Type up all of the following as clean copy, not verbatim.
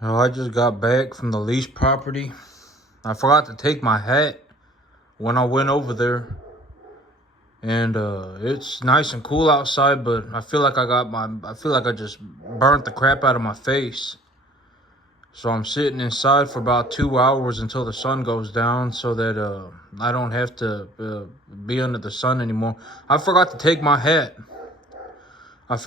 I just got back from the lease property. I forgot to take my hat when I went over there. And it's nice and cool outside, but I feel like I just burnt the crap out of my face. So I'm sitting inside for about 2 hours until the sun goes down so that I don't have to be under the sun anymore. I forgot to take my hat. And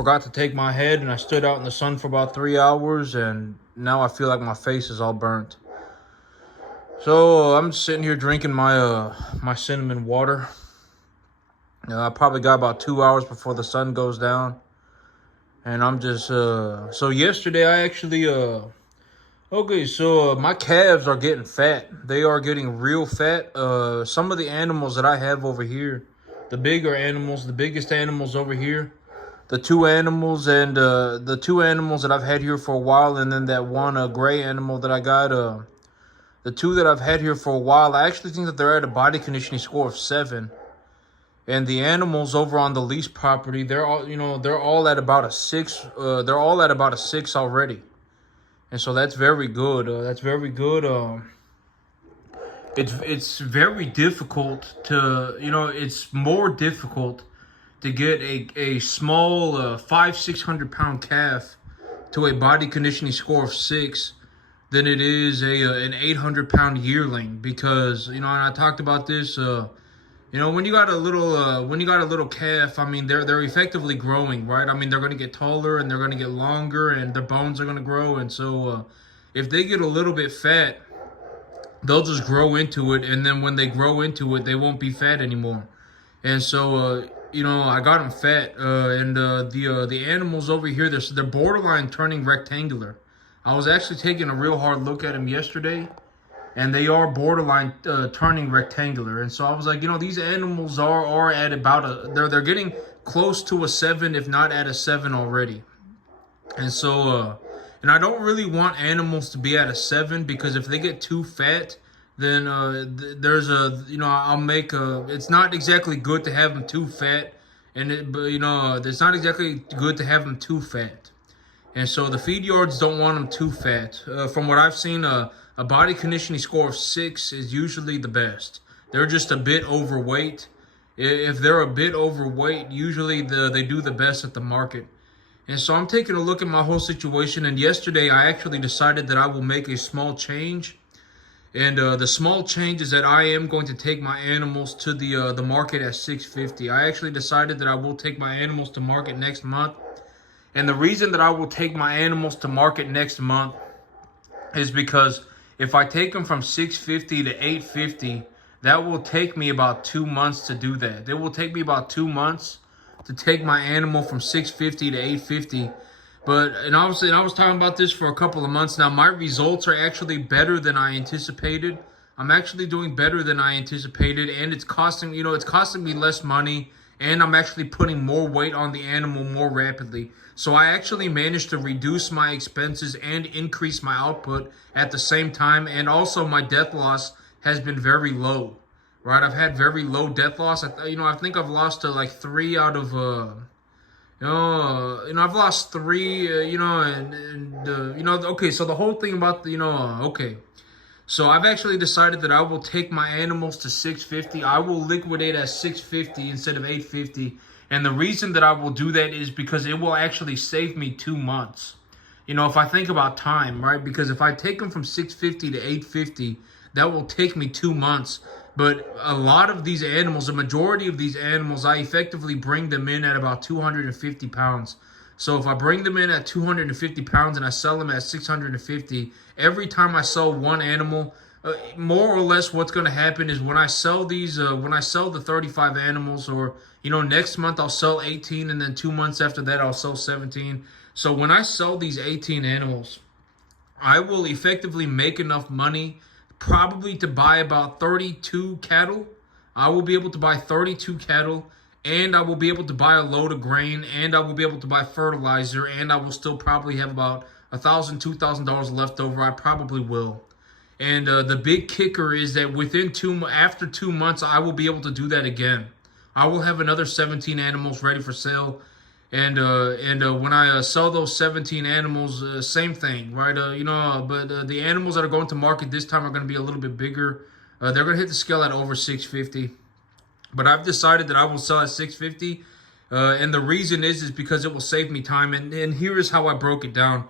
I stood out in the sun for about 3 hours, and now I feel like my face is all burnt. So I'm just sitting here drinking my cinnamon water. I probably got about 2 hours before the sun goes down, and I'm just so yesterday I actually my calves are getting fat. They are getting real fat. Some of the animals that I have over here, the biggest animals over here, the two animals that I've had here for a while, and then that one gray animal that I got. The two that I've had here for a while, I actually think that they're at a body conditioning score of 7. And the animals over on the lease property, they're all at about a 6. They're all at about a 6 already, and so that's very good. It's very difficult to it's more difficult to get a small 500-600 pound calf to a body conditioning score of 6 than it is an 800-pound yearling, because and I talked about this. When you got a little calf, I mean they're effectively growing, right? I mean they're gonna get taller and they're gonna get longer and their bones are gonna grow, and so if they get a little bit fat, they'll just grow into it, and then when they grow into it, they won't be fat anymore. And so I got them fat, and the animals over here, they're borderline turning rectangular. I was actually taking a real hard look at them yesterday, and they are borderline turning rectangular. And so I was like, these animals are at about they're getting close to a 7, if not at a 7 already. And so and I don't really want animals to be at a 7, because if they get too fat, then there's I'll make it's not exactly good to have them too fat, but it's not exactly good to have them too fat. And so the feed yards don't want them too fat. From what I've seen, a body conditioning score of 6 is usually the best. They're just a bit overweight. If they're a bit overweight, usually they do the best at the market. And so I'm taking a look at my whole situation. And yesterday I actually decided that I will make a small change. And the small change is that I am going to take my animals to the market at 650. I actually decided that I will take my animals to market next month. And the reason that I will take my animals to market next month is because if I take them from 650 to 850, that will take me about 2 months to do that. It will take me about 2 months to take my animal from 650 to 850. And obviously, I was talking about this for a couple of months now. My results are actually better than I anticipated. I'm actually doing better than I anticipated, and it's costing me less money, and I'm actually putting more weight on the animal more rapidly. So I actually managed to reduce my expenses and increase my output at the same time, and also my death loss has been very low. Right, I've had very low death loss. I think I've lost to like 3 out of I've lost 3. Okay. So the whole thing about okay. So I've actually decided that I will take my animals to 650. I will liquidate at 650 instead of 850. And the reason that I will do that is because it will actually save me 2 months. If I think about time, right? Because if I take them from 650 to 850, that will take me 2 months. But a lot of these animals, a majority of these animals, I effectively bring them in at about 250 pounds. So if I bring them in at 250 pounds and I sell them at 650, every time I sell one animal, more or less what's going to happen is when I sell the 35 animals, or, next month I'll sell 18, and then 2 months after that I'll sell 17. So when I sell these 18 animals, I will effectively make enough money probably to buy about 32 cattle. I will be able to buy 32 cattle, and I will be able to buy a load of grain, and I will be able to buy fertilizer, and I will still probably have about $1,000-$2,000 left over. I probably will. And the big kicker is that after 2 months, I will be able to do that again. I will have another 17 animals ready for sale. And when I sell those 17 animals, same thing, right? But the animals that are going to market this time are going to be a little bit bigger. They're going to hit the scale at over 650. But I've decided that I will sell at 650. And the reason is because it will save me time. And here is how I broke it down.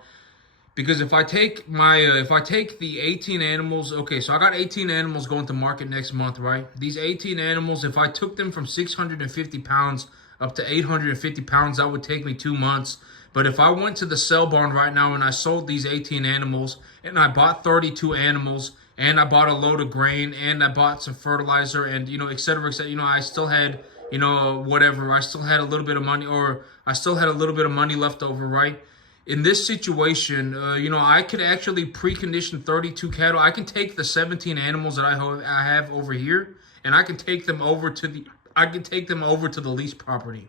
Because if I take the 18 animals, okay, so I got 18 animals going to market next month, right? These 18 animals, if I took them from 650 pounds up to 850 pounds, that would take me 2 months. But if I went to the sell barn right now and I sold these 18 animals and I bought 32 animals and I bought a load of grain and I bought some fertilizer and, et cetera, et cetera, I still had, whatever, I still had a little bit of money, or I still had a little bit of money left over, right? In this situation, I could actually precondition 32 cattle. I can take the 17 animals that I have over here, and I can take them over to the lease property.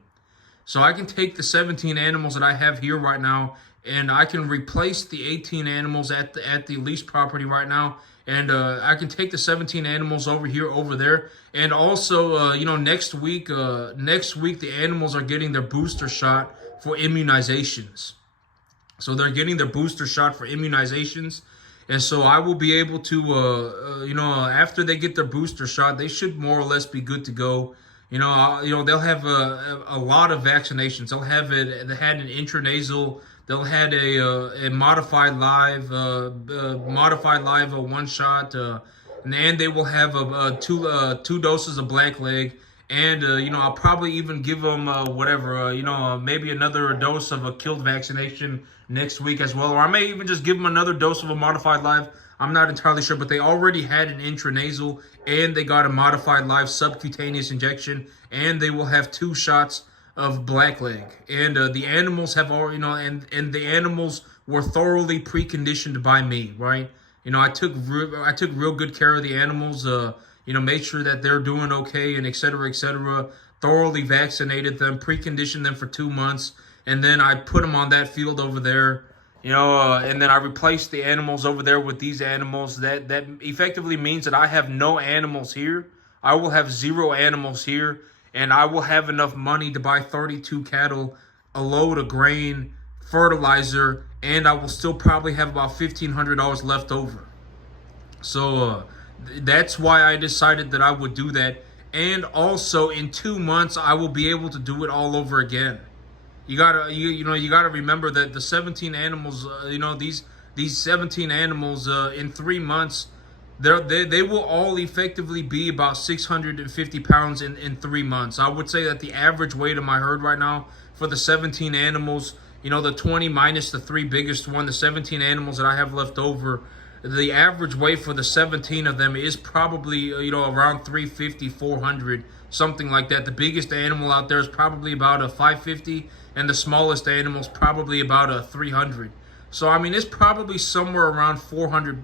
So I can take the 17 animals that I have here right now, and I can replace the 18 animals at the lease property right now, and I can take the 17 animals over here, over there, and also, next week the animals are getting their booster shot for immunizations. So they're getting their booster shot for immunizations. And so I will be able to, after they get their booster shot, they should more or less be good to go. They'll have a lot of vaccinations. They had an intranasal. They'll had a modified live one shot, and they will have two doses of black leg. And, I'll probably even give them maybe another dose of a killed vaccination next week as well. Or I may even just give them another dose of a modified live. I'm not entirely sure, but they already had an intranasal and they got a modified live subcutaneous injection. And they will have 2 shots of blackleg. And the animals have already, and the animals were thoroughly preconditioned by me, right? I took real good care of the animals, made sure that they're doing okay and et cetera, et cetera. Thoroughly vaccinated them, preconditioned them for 2 months, and then I put them on that field over there, and then I replaced the animals over there with these animals. That effectively means that I have no animals here. I will have 0 animals here, and I will have enough money to buy 32 cattle, a load of grain, fertilizer, and I will still probably have about $1,500 left over. So that's why I decided that I would do that. And also in 2 months, I will be able to do it all over again. You gotta remember that the 17 animals, these 17 animals in 3 months, they will all effectively be about 650 pounds in 3 months. I would say that the average weight of my herd right now for the 17 animals, the 20 minus the 3 biggest one, the 17 animals that I have left over, the average weight for the 17 of them is probably, around 350, 400, something like that. The biggest animal out there is probably about a 550, and the smallest animal is probably about a 300. So, it's probably somewhere around 400.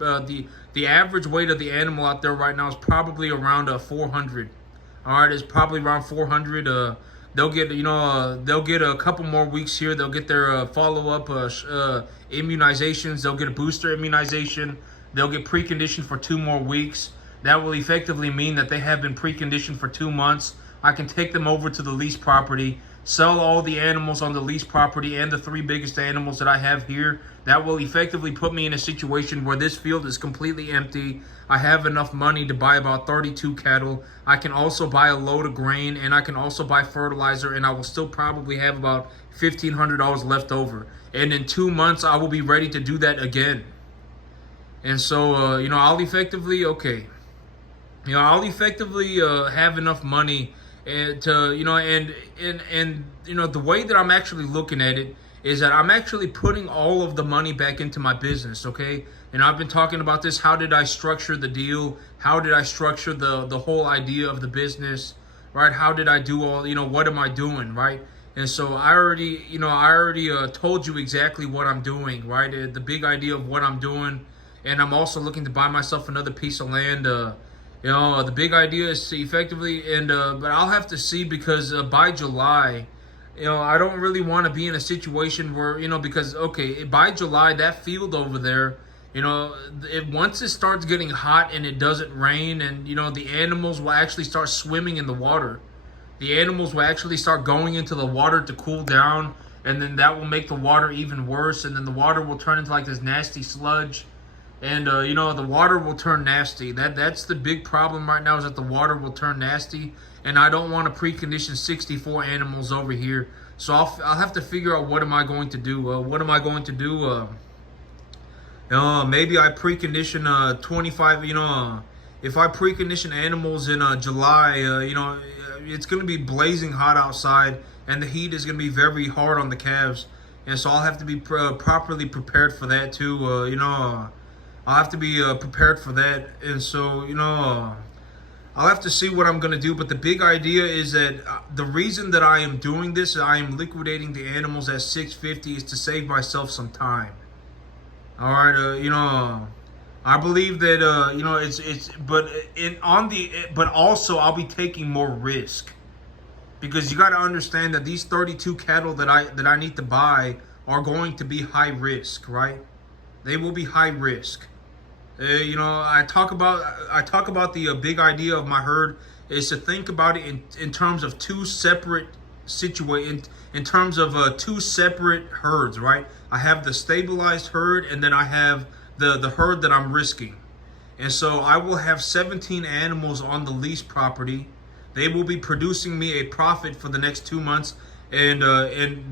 The average weight of the animal out there right now is probably around 400. All right, it's probably around 400. They'll get a couple more weeks here. They'll get their follow-up immunizations. They'll get a booster immunization. They'll get preconditioned for 2 more weeks. That will effectively mean that they have been preconditioned for 2 months. I can take them over to the lease property, sell all the animals on the lease property and the 3 biggest animals that I have here. That will effectively put me in a situation where this field is completely empty. I have enough money to buy about 32 cattle. I can also buy a load of grain, and I can also buy fertilizer, and I will still probably have about $1,500 left over. And in 2 months, I will be ready to do that again. And so, I'll effectively, have enough money and to, the way that I'm actually looking at it is that I'm actually putting all of the money back into my business, okay? And I've been talking about this. How did I structure the deal? How did I structure the whole idea of the business, right? How did I do all, what am I doing, right? And so I already told you exactly what I'm doing, right? The big idea of what I'm doing. And I'm also looking to buy myself another piece of land. The big idea is to effectively, but I'll have to see, because by July, I don't really want to be in a situation where, because, by July, that field over there, once it starts getting hot and it doesn't rain, and, the animals will actually start swimming in the water. the animals will actually start going into the water to cool down, and then that will make the water even worse, and then the water will turn into like this nasty sludge, and the water will turn nasty. That's the big problem right now, is that the water will turn nasty, and I don't want to precondition 64 animals over here. So I'll have to figure out what am I going to do. What am I going to do? Maybe I precondition 25. If I precondition animals in July, it's going to be blazing hot outside, and the heat is going to be very hard on the calves, and so I'll have to be properly prepared for that too. I'll have to be prepared for that, and so I'll have to see what I'm going to do. But the big idea is that the reason that I am doing this, I am liquidating the animals at 650, is to save myself some time. All right, I believe that but also I'll be taking more risk, because you got to understand that these 32 cattle that I need to buy are going to be high risk, right? They will be high risk. I talk about the big idea of my herd is to think about it in terms of two separate in terms of two separate herds, right? I have the stabilized herd, and then I have the herd that I'm risking. And so I will have 17 animals on the lease property. They will be producing me a profit for the next 2 months, and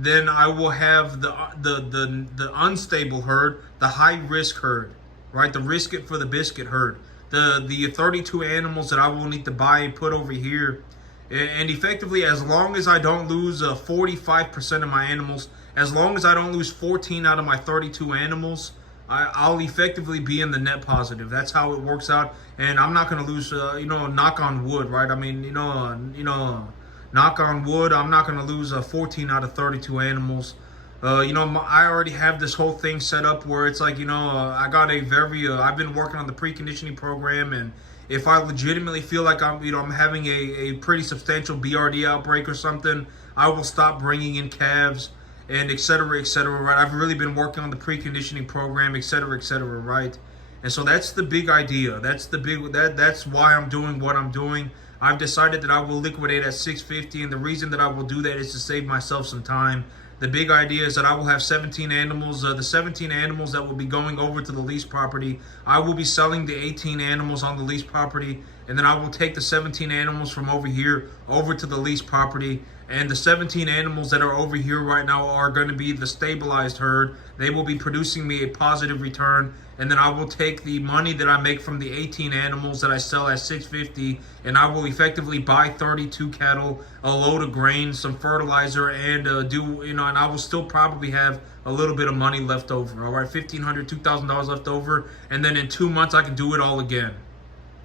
then I will have the unstable herd, the high risk herd, right? The risk it for the biscuit herd, the 32 animals that I will need to buy and put over here. And effectively, as long as I don't lose 45% of my animals, as long as I don't lose 14 out of my 32 animals, I'll effectively be in the net positive. That's how it works out, and I'm not going to lose. Knock on wood, right? I mean, knock on wood. I'm not going to lose 14 out of 32 animals. I already have this whole thing set up where it's like, I got a very. I've been working on the preconditioning program, and if I legitimately feel like I'm having a pretty substantial BRD outbreak or something, I will stop bringing in calves, and et cetera, right? I've really been working on the preconditioning program, et cetera, right? And so that's the big idea. That's why I'm doing what I'm doing. I've decided that I will liquidate at 650, and the reason that I will do that is to save myself some time. The big idea is that I will have 17 animals. The 17 animals that will be going over to the lease property, I will be selling the 18 animals on the lease property, and then I will take the 17 animals from over here over to the lease property. And the 17 animals that are over here right now are going to be the stabilized herd. They will be producing me a positive return, and then I will take the money that I make from the 18 animals that I sell at 650, and I will effectively buy 32 cattle, a load of grain, some fertilizer, and and I will still probably have a little bit of money left over. All right, $1,500, $2,000 left over, and then in 2 months I can do it all again.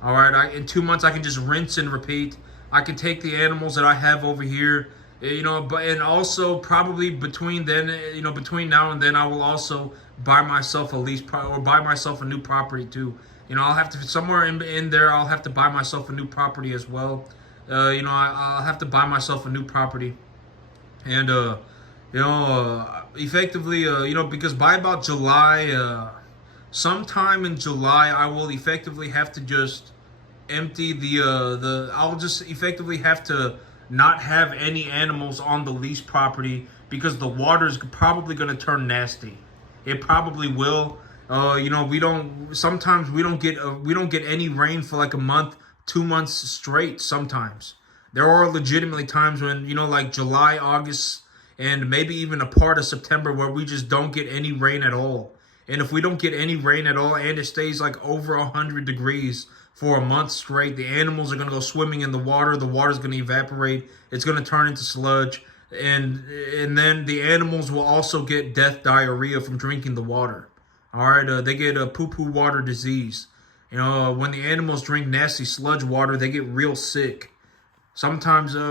All right, in 2 months I can just rinse and repeat. I can take the animals that I have over here, and also probably between now and then, I will also buy myself a lease or buy myself a new property too. I'll have to somewhere in there. I'll have to buy myself a new property as well. I'll have to buy myself a new property, and effectively, because by about July, sometime in July, I will effectively have to just empty I'll just effectively have to not have any animals on the lease property, because the water is probably going to turn nasty. It probably will. Sometimes we don't get any rain for like a month, 2 months straight. Sometimes there are legitimately times when, like July, August, and maybe even a part of September, where we just don't get any rain at all. And if we don't get any rain at all, and it stays like over 100 degrees for a month straight, the animals are going to go swimming in the water. The water's going to evaporate. It's going to turn into sludge. And then the animals will also get death diarrhea from drinking the water. All right, they get a poo-poo water disease. When the animals drink nasty sludge water, they get real sick. Sometimes, they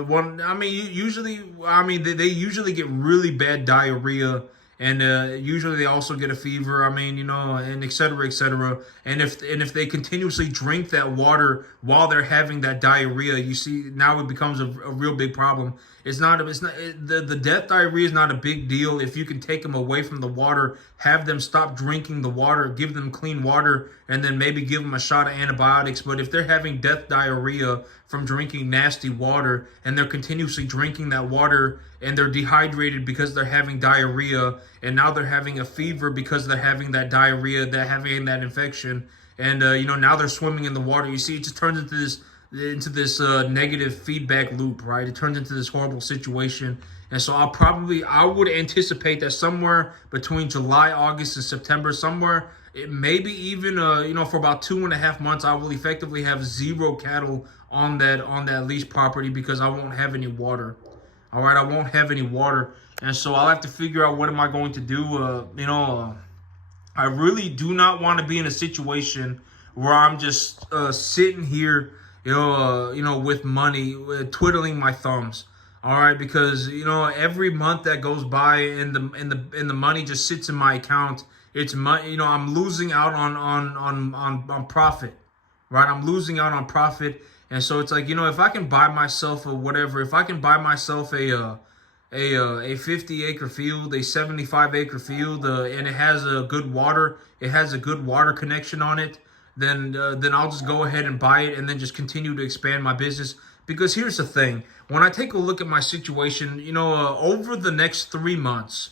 usually get really bad diarrhea, and usually they also get a fever. And et cetera. And if they continuously drink that water while they're having that diarrhea, you see now it becomes a real big problem. The death diarrhea is not a big deal if you can take them away from the water have them stop drinking the water, give them clean water, and then maybe give them a shot of antibiotics. But if they're having death diarrhea from drinking nasty water, and they're continuously drinking that water, and they're dehydrated because they're having diarrhea, and now they're having a fever because they're having that diarrhea, they're having that infection, and now they're swimming in the water. You see, it just turns into this negative feedback loop, right? It turns into this horrible situation. And so I would anticipate that somewhere between July, August, and September, somewhere, maybe even for about 2.5 months, I will effectively have zero cattle on that lease property because I won't have any water. All right, I won't have any water, and so I'll have to figure out what am I going to do. I really do not want to be in a situation where I'm just sitting here, with money, twiddling my thumbs. All right, because every month that goes by and the money just sits in my account, it's money. I'm losing out on profit, right? I'm losing out on profit, and so it's like if I can buy myself a whatever, if I can buy myself a 50-acre field, a 75-acre field, and it has a good water connection on it, then I'll just go ahead and buy it and then just continue to expand my business. Because here's the thing, when I take a look at my situation, over the next 3 months,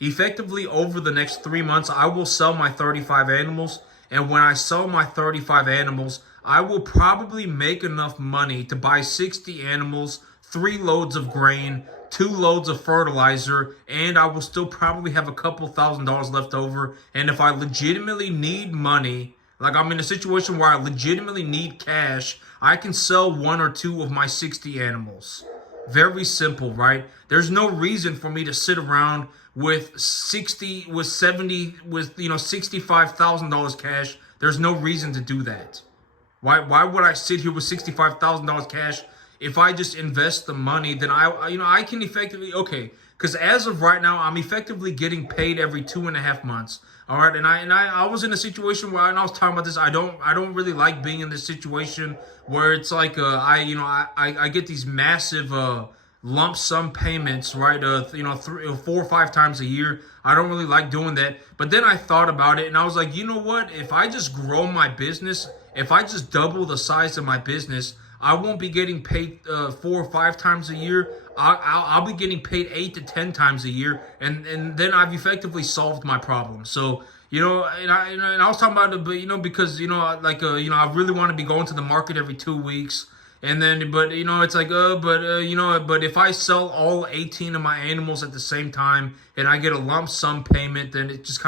effectively over the next 3 months, I will sell my 35 animals. And when I sell my 35 animals, I will probably make enough money to buy 60 animals, 3 loads of grain, 2 loads of fertilizer, and I will still probably have a couple $1,000s left over. And if I legitimately need money, like I'm in a situation where I legitimately need cash, I can sell 1 or 2 of my 60 animals. Very simple, right? There's no reason for me to sit around with $65,000 cash. There's no reason to do that. Why would I sit here with $65,000 cash? If I just invest the money, then I can effectively, because as of right now, I'm effectively getting paid every 2.5 months. All right, and I was in a situation where, and I was talking about this, I don't really like being in this situation where it's like I get these massive lump sum payments, right? 4 or 5 times a year. I don't really like doing that. But then I thought about it, and I was like, you know what? If I just grow my business, if I just double the size of my business, I won't be getting paid 4 or 5 times a year. I'll be getting paid 8 to 10 times a year, and then I've effectively solved my problem. So and I was talking about it, but because I really want to be going to the market every 2 weeks, and then but it's like but if I sell all 18 of my animals at the same time and I get a lump sum payment, then it just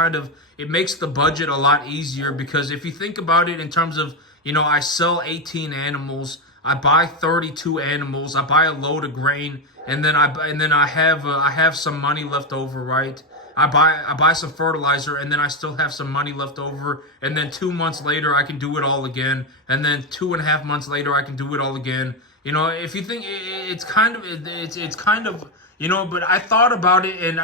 it makes the budget a lot easier. Because if you think about it in terms of I sell 18 animals, I buy 32 animals, I buy a load of grain, and then I have some money left over, right? I buy some fertilizer, and then I still have some money left over, and then 2 months later I can do it all again, and then 2.5 months later I can do it all again. If you think it's kind of but I thought about it, and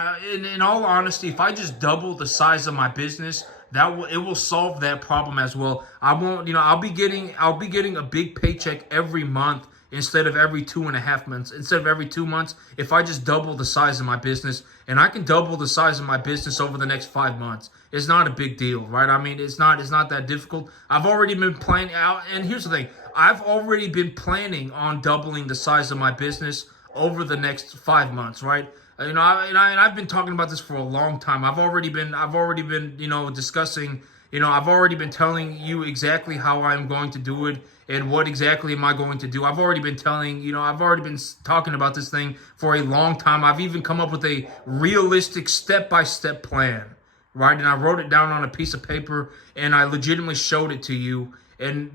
in all honesty, if I just double the size of my business, it will solve that problem as well. I won't, I'll be getting a big paycheck every month instead of every 2.5 months. Instead of every 2 months, if I just double the size of my business, and I can double the size of my business over the next 5 months, it's not a big deal, right? I mean, it's not that difficult. I've already been planning out, and here's the thing: I've already been planning on doubling the size of my business over the next 5 months, right? I've been talking about this for a long time. I've already been discussing. I've already been telling you exactly how I'm going to do it and what exactly am I going to do. I've already been talking about this thing for a long time. I've even come up with a realistic step-by-step plan, right? And I wrote it down on a piece of paper, and I legitimately showed it to you. And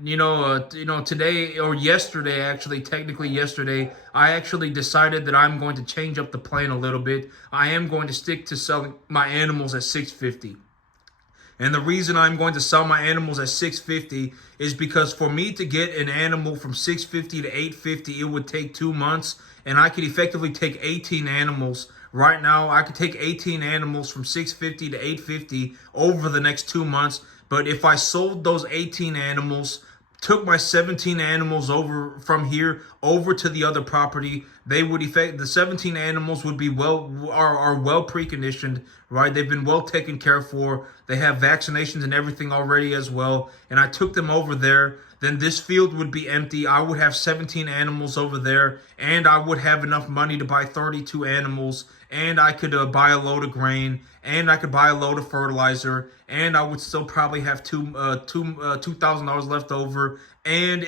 today, or yesterday, actually, technically yesterday, I actually decided that I'm going to change up the plan a little bit. I am going to stick to selling my animals at $650. And the reason I'm going to sell my animals at $650 is because for me to get an animal from $650 to $850, it would take 2 months, and I could effectively take 18 animals. Right now, I could take 18 animals from $650 to $850 over the next 2 months. But if I sold those 18 animals took my 17 animals over from here over to the other property, they would the 17 animals would be are well preconditioned, right? They've been well taken care for. They have vaccinations and everything already as well. And I took them over there. Then this field would be empty. I would have 17 animals over there, and I would have enough money to buy 32 animals, and I could buy a load of grain, and I could buy a load of fertilizer, and I would still probably have $2,000 left over, and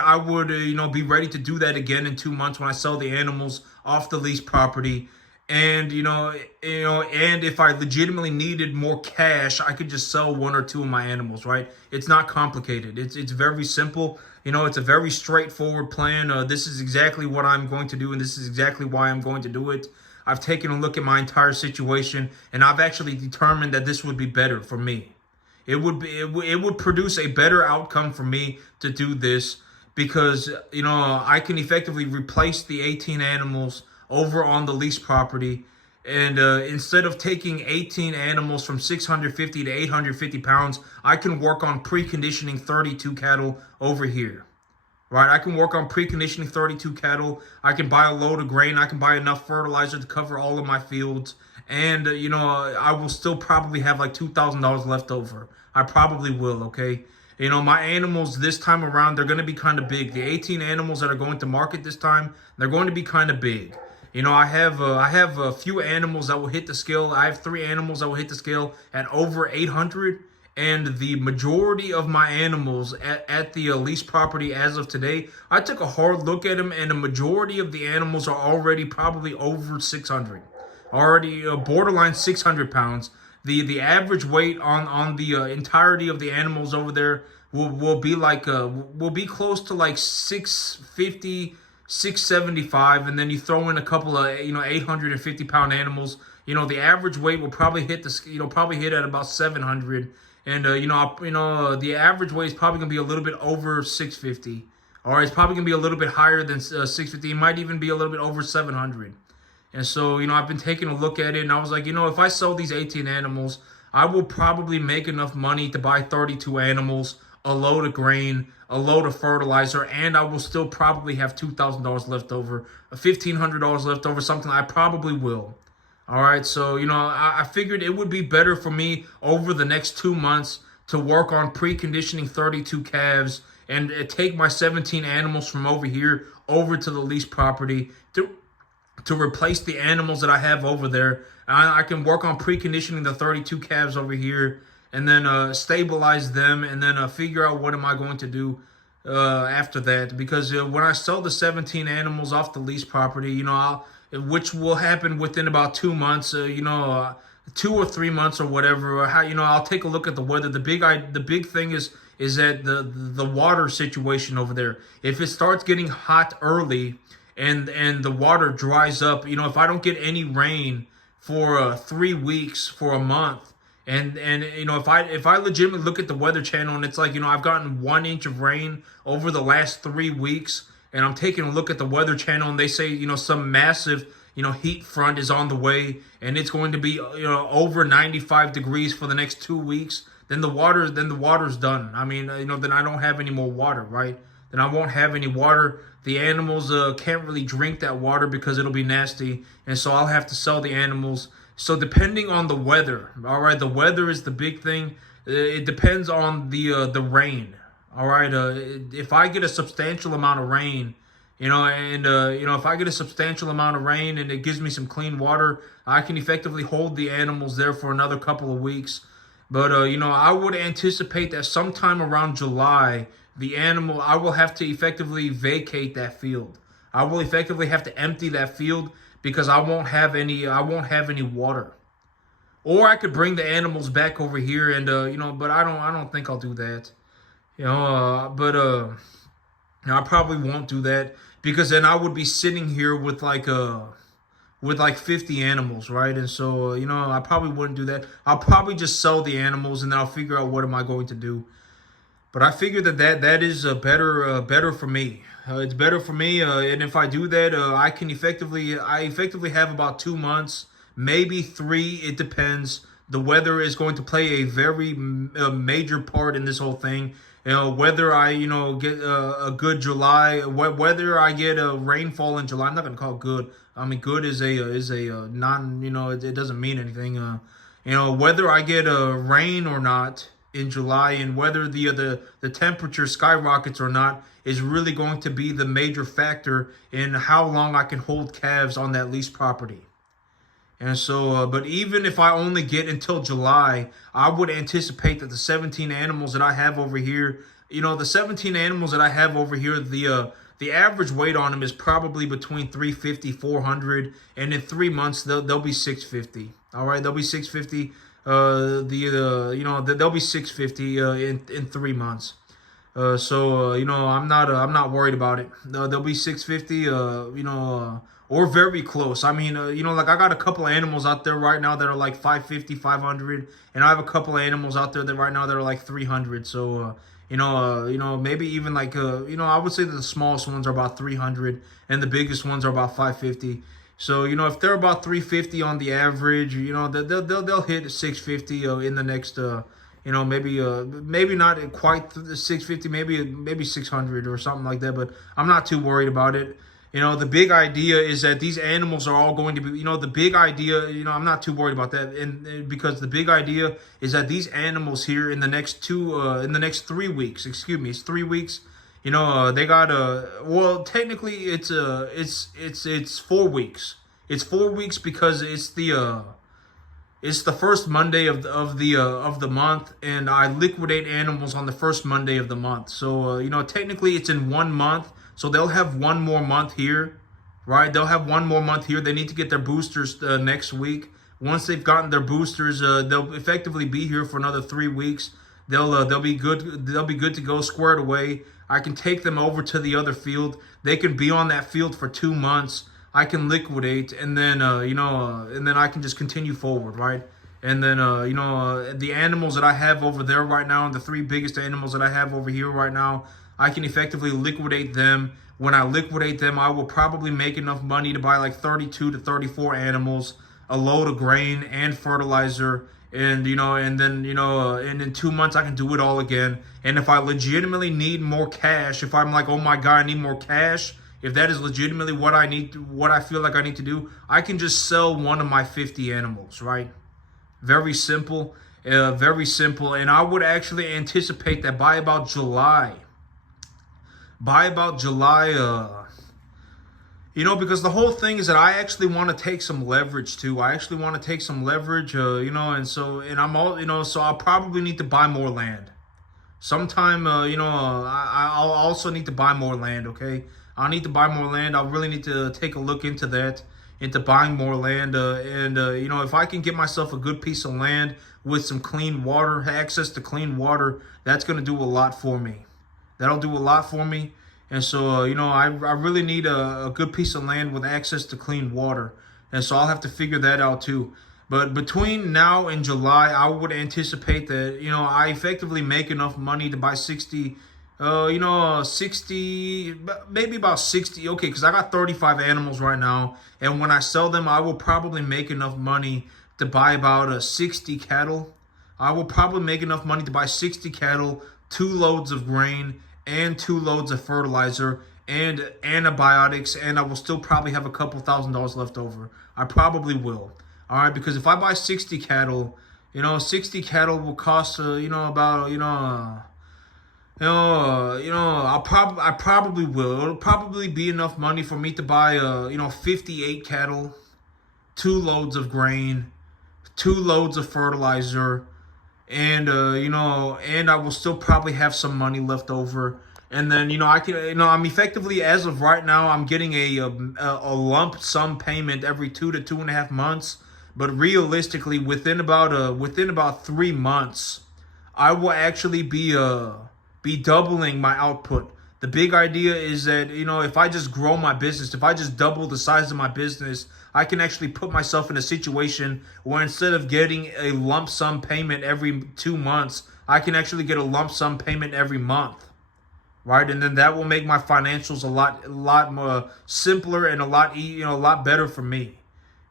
I would be ready to do that again in 2 months when I sell the animals off the lease property. And and if I legitimately needed more cash, I could just sell one or two of my animals, right? It's not complicated. It's very simple. It's a very straightforward plan. This is exactly what I'm going to do, and this is exactly why I'm going to do it. I've taken a look at my entire situation, and I've actually determined that this would be better for me. It would produce a better outcome for me to do this because I can effectively replace the 18 animals over on the lease property, and instead of taking 18 animals from 650 to 850 pounds, I can work on preconditioning 32 cattle over here. Right, I can work on preconditioning 32 cattle. I can buy a load of grain. I can buy enough fertilizer to cover all of my fields. And, I will still probably have like $2,000 left over. I probably will, okay? My animals this time around, they're going to be kind of big. The 18 animals that are going to market this time, they're going to be kind of big. I have a few animals that will hit the scale. I have 3 animals that will hit the scale at over 800. And the majority of my animals at the lease property as of today, I took a hard look at them, and the majority of the animals are already probably over 600, already borderline 600 pounds. The average weight on the entirety of the animals over there will be close to like 650, 675, and then you throw in a couple of 850-pound animals. The average weight will probably hit at about 700. And the average weight is probably gonna be a little bit over 650. All right, it's probably gonna be a little bit higher than 650. It might even be a little bit over 700. And so I've been taking a look at it, and I was like, if I sell these 18 animals, I will probably make enough money to buy 32 animals, a load of grain, a load of fertilizer, and I will still probably have $2,000 left over, $1,500 left over, something I probably will. All right, so, I figured it would be better for me over the next 2 months to work on preconditioning 32 calves and take my 17 animals from over here over to the lease property to replace the animals that I have over there. I can work on preconditioning the 32 calves over here and then stabilize them and then figure out what am I going to do after that. Because when I sell the 17 animals off the lease property, which will happen within about 2 months, 2 or 3 months or whatever. I'll take a look at the weather. The big thing is that the water situation over there. If it starts getting hot early and the water dries up, if I don't get any rain for 3 weeks, for a month, and if I legitimately look at the Weather Channel and it's like I've gotten 1 inch of rain over the last 3 weeks. And I'm taking a look at the Weather Channel, and they say, some massive, heat front is on the way, and it's going to be, over 95 degrees for the next 2 weeks. Then the water's done. I mean, then I don't have any more water, right? Then I won't have any water. The animals can't really drink that water because it'll be nasty, and so I'll have to sell the animals. So depending on the weather, all right, the weather is the big thing. It depends on the rain. All right, if I get a substantial amount of rain, if I get a substantial amount of rain and it gives me some clean water, I can effectively hold the animals there for another couple of weeks. But, I would anticipate that sometime around July, I will have to effectively vacate that field. I will effectively have to empty that field because I won't have any water. Or I could bring the animals back over here and, but I don't think I'll do that. I probably won't do that because then I would be sitting here with like 50 animals, right? And so, I probably wouldn't do that. I'll probably just sell the animals and then I'll figure out what am I going to do. But I figure that is better for me. It's better for me, and if I do that, I effectively have about 2 months, maybe 3. It depends. The weather is going to play a very major part in this whole thing. Whether I, get a good July, whether I get a rainfall in July. I'm not gonna call it good. I mean, good is a non, it doesn't mean anything. Whether I get a rain or not in July, and whether the temperature skyrockets or not is really going to be the major factor in how long I can hold calves on that lease property. And so, but even if I only get until July, I would anticipate that the 17 animals that I have over here, the 17 animals that I have over here, the average weight on them is probably between 350, 400, and in 3 months they'll be 650. All right, they'll be 650. They'll be 650 in 3 months. I'm not worried about it. They'll be 650. Or very close. I mean, like I got a couple of animals out there right now that are like 550, 500, and I have a couple of animals out there that right now that are like 300. So, maybe even like, I would say that the smallest ones are about 300 and the biggest ones are about 550. So, if they're about 350 on the average, they'll hit 650 in the next, maybe not quite 650, maybe 600 or something like that. But I'm not too worried about it. The big idea is that these animals are all going to be, the big idea, I'm not too worried about that. And because the big idea is that these animals here in the next in the next 3 weeks, it's 3 weeks, they got well, technically it's 4 weeks. It's 4 weeks because it's the first Monday of the month, and I liquidate animals on the first Monday of the month. So, technically it's in 1 month. So they'll have one more month here, right? They'll have one more month here. They need to get their boosters next week. Once they've gotten their boosters, they'll effectively be here for another 3 weeks. They'll be good. They'll be good to go, squared away. I can take them over to the other field. They can be on that field for 2 months. I can liquidate, and then and then I can just continue forward, right? And then the animals that I have over there right now, and the three biggest animals that I have over here right now, I can effectively liquidate them. When I liquidate them, I will probably make enough money to buy like 32 to 34 animals, a load of grain and fertilizer, and and in 2 months I can do it all again. And if I legitimately need more cash, if I'm like, oh my God, I need more cash, if that is legitimately what I need, what I feel like I need to do, I can just sell one of my 50 animals, right? Very simple, very simple. And I would actually anticipate that by about July, because the whole thing is that I actually want to take some leverage too. I actually want to take some leverage, and I'm all, so I'll probably need to buy more land. Sometime, I'll also need to buy more land, okay? I'll need to buy more land. I'll really need to take a look into that, into buying more land. If I can get myself a good piece of land with some clean water, access to clean water, that's going to do a lot for me. That'll do a lot for me. And so, I really need a good piece of land with access to clean water. And so I'll have to figure that out too. But between now and July, I would anticipate that, I effectively make enough money to buy 60, 60, maybe about 60. Okay, because I got 35 animals right now. And when I sell them, I will probably make enough money to buy about 60 cattle. I will probably make enough money to buy 60 cattle, 2 loads of grain, and 2 loads of fertilizer and antibiotics, and I will still probably have a couple $1,000s left over. I probably will. All right, because if I buy 60 cattle, 60 cattle will cost about I probably will. It'll probably be enough money for me to buy 58 cattle, 2 loads of grain, 2 loads of fertilizer, and and I will still probably have some money left over. And then I can I'm effectively, as of right now, I'm getting a lump sum payment every 2 to 2.5 months. But realistically, within about 3 months, I will actually be doubling my output. The big idea is that, if I just grow my business, if I just double the size of my business, I can actually put myself in a situation where instead of getting a lump sum payment every 2 months, I can actually get a lump sum payment every month, right? And then that will make my financials a lot more simpler and a lot better for me,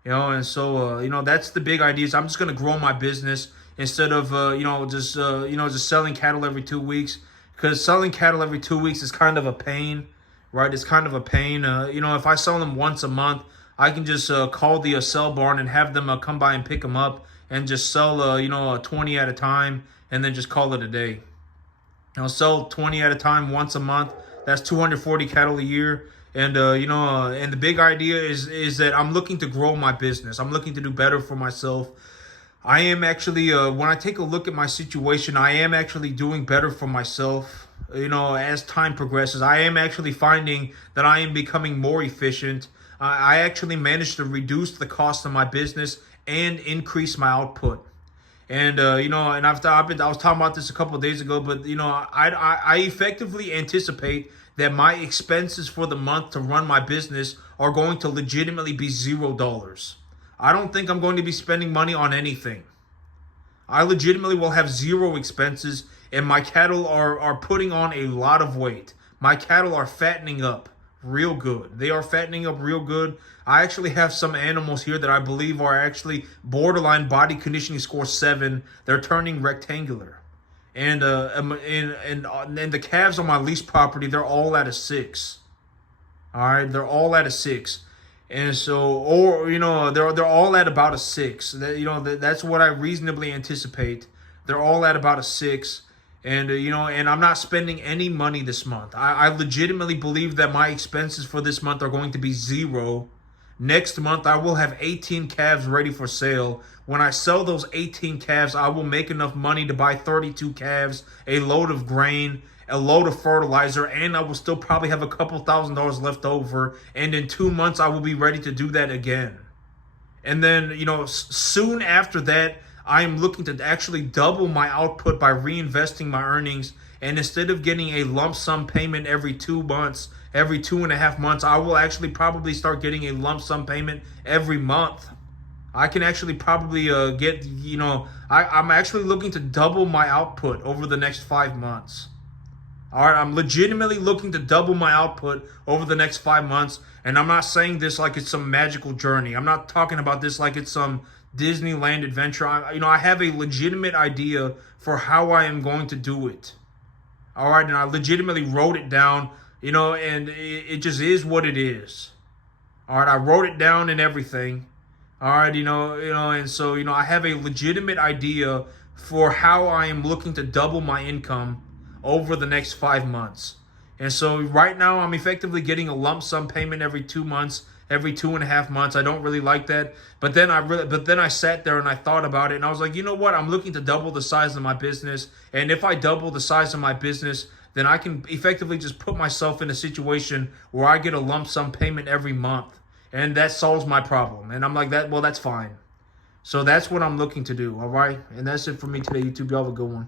And so, that's the big idea. Is I'm just gonna grow my business instead of just selling cattle every 2 weeks. because selling cattle every 2 weeks is kind of a pain, right? It's kind of a pain. If I sell them once a month, I can just call the sell barn and have them come by and pick them up and just sell, 20 at a time and then just call it a day. I'll sell 20 at a time once a month. That's 240 cattle a year. And and the big idea is that I'm looking to grow my business. I'm looking to do better for myself. I am actually when I take a look at my situation, I am actually doing better for myself. As time progresses, I am actually finding that I am becoming more efficient. I actually managed to reduce the cost of my business and increase my output. And and I was talking about this a couple of days ago, but I effectively anticipate that my expenses for the month to run my business are going to legitimately be $0. I don't think I'm going to be spending money on anything. I legitimately will have zero expenses, and my cattle are putting on a lot of weight. My cattle are fattening up real good. They are fattening up real good. I actually have some animals here that I believe are actually borderline body conditioning score 7. They're turning rectangular. And the calves on my lease property, they're all at a 6. All right, they're all at a 6. And so, they're all at about a 6. That's what I reasonably anticipate. They're all at about a 6. And and I'm not spending any money this month. I legitimately believe that my expenses for this month are going to be 0. Next month, I will have 18 calves ready for sale. When I sell those 18 calves, I will make enough money to buy 32 calves, a load of grain, a load of fertilizer, and I will still probably have a couple $1,000s left over. And in 2 months, I will be ready to do that again. And then, soon after that, I am looking to actually double my output by reinvesting my earnings. And instead of getting a lump sum payment every 2 months, every 2.5 months, I will actually probably start getting a lump sum payment every month. I can actually probably I'm actually looking to double my output over the next 5 months. All right, I'm legitimately looking to double my output over the next 5 months. And I'm not saying this like it's some magical journey. I'm not talking about this like it's some Disneyland adventure. I have a legitimate idea for how I am going to do it. All right, and I legitimately wrote it down, and it just is what it is. All right, I wrote it down and everything. All right, and so, I have a legitimate idea for how I am looking to double my income over the next 5 months. And so right now I'm effectively getting a lump sum payment every 2 months, every 2.5 months. I don't really like that. But then I sat there and I thought about it and I was like, you know what? I'm looking to double the size of my business. And if I double the size of my business, then I can effectively just put myself in a situation where I get a lump sum payment every month. And that solves my problem. And I'm like, that's fine. So that's what I'm looking to do, all right? And that's it for me today, YouTube. Y'all have a good one.